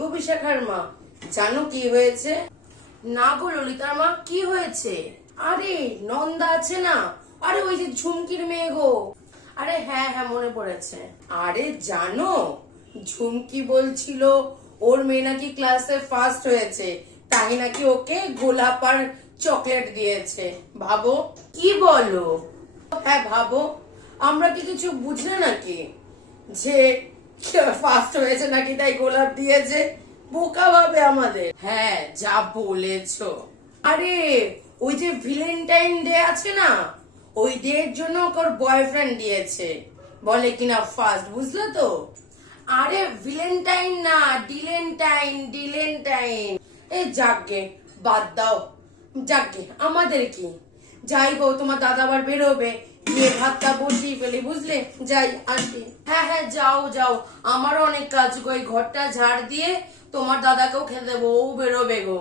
গো বিশাখার মা, জানো কি হয়েছে? না গো ললিতার মা, কি হয়েছে? আরে নন্দা আছে না, আরে ওই যে ঝুমকির মেয়ে গো। আরে হ্যাঁ হ্যাঁ মনে পড়েছে। আরে জানো, ঝুমকি বলছিল ওর মেয়ে নাকি ক্লাসে ফার্স্ট হয়েছে, তাই নাকি ওকে গোলাপ আর চকলেট দিয়েছে। ভাবো। কি বলো? হ্যাঁ ভাবো, আমরা কি কিছু বুঝলে নাকি যে ফার্স্ট হয়েছে নাকি তাই গোলাপ দিয়েছে? বোকা ভাবে আমাদের। হ্যাঁ যা বলেছো। আরে ওই যে ভ্যালেন্টাইন ডে আছে না, ওই ডে এর জন্য ওর বয়ফ্রেন্ড দিয়েছে, বলে কিনা ফার্স্ট, বুঝলে তো? আরে ভ্যালেন্টাইন না, ডিলেন্টাইন, ডিলেন্টাইন। এ যাকগে, বাদ দাও। যাকগে, আমাদের কি? যাই গো, তোমার দাদা আবার বেরোবে, গিয়ে ভাতটা বসিয়ে ফেলি, বুঝলে? যাই, আসি। হ্যাঁ হ্যাঁ যাও যাও, আমারও অনেক কাজ গো, এই ঘরটা ঝাড় দিয়ে তোমার দাদাকেও খেতে দেবো, ও বেরোবে গো।